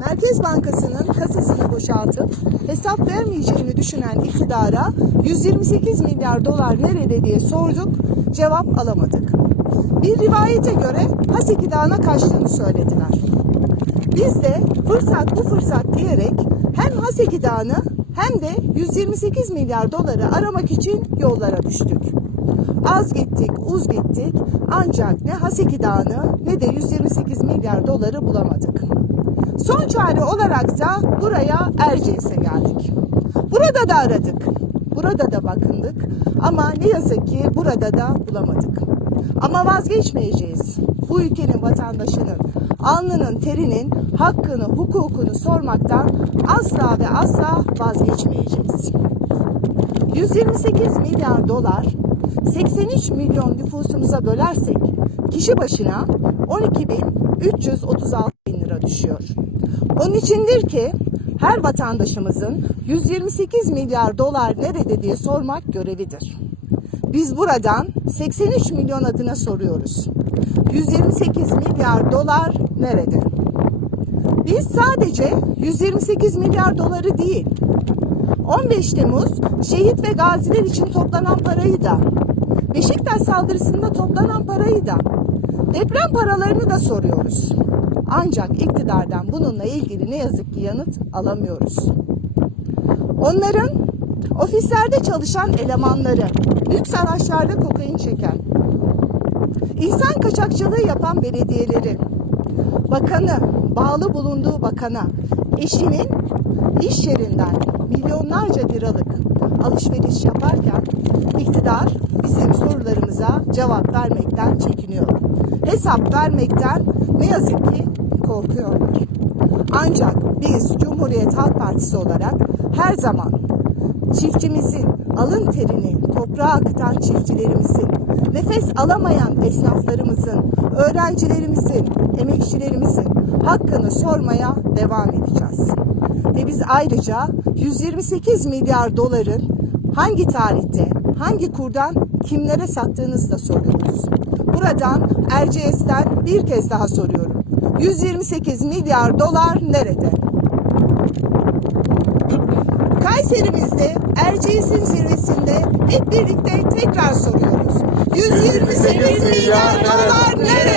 Merkez Bankası'nın kasasını boşaltıp hesap vermeyeceğini düşünen iktidara 128 milyar dolar nerede diye sorduk, cevap alamadık. Bir rivayete göre Haseki Dağı'na kaçtığını söylediler. Biz de fırsat bu fırsat diyerek hem Haseki Dağı'nı hem de 128 milyar doları aramak için yollara düştük. Az gittik, uz gittik ancak ne Haseki Dağı'nı ne de 128 milyar doları bulamadık. Son çare olarak da buraya Erciyes'e geldik. Burada da aradık. Burada da bakındık ama ne yazık ki burada da bulamadık. Ama vazgeçmeyeceğiz. Bu ülkenin vatandaşının alnının terinin hakkını, hukukunu sormaktan asla ve asla vazgeçmeyeceğiz. 128 milyar dolar 83 milyon nüfusumuza bölersek kişi başına 12.336 bin lira düşüyor. Onun içindir ki her vatandaşımızın 128 milyar dolar nerede diye sormak görevidir. Biz buradan 83 milyon adına soruyoruz. 128 milyar dolar nerede? Biz sadece 128 milyar doları değil, 15 Temmuz şehit ve gaziler için toplanan parayı da, Beşiktaş saldırısında toplanan parayı da, deprem paralarını da soruyoruz. Ancak iktidardan bununla ilgili ne yazık ki yanıt alamıyoruz. Onların ofislerde çalışan elemanları, lüks araçlarda kokain çeken, insan kaçakçılığı yapan belediyeleri, bakanı, bağlı bulunduğu bakana, eşinin iş yerinden milyonlarca liralık alışveriş yaparken iktidar bizim sorularımıza cevap vermekten çekiniyor. Hesap vermekten ne yazık ki korkuyorlar. Ancak biz Cumhuriyet Halk Partisi olarak her zaman çiftçimizin alın terini toprağa akıtan çiftçilerimizin, nefes alamayan esnaflarımızın, öğrencilerimizin, emekçilerimizin hakkını sormaya devam edeceğiz. Ve biz ayrıca 128 milyar doların hangi tarihte, hangi kurdan kimlere sattığınızı da soruyoruz. Buradan Erciyes'ten bir kez daha soruyorum. 128 milyar dolar nerede? Kayserimizde Erciyes'in zirvesinde hep birlikte tekrar soruyoruz. 128 milyar dolar nerede?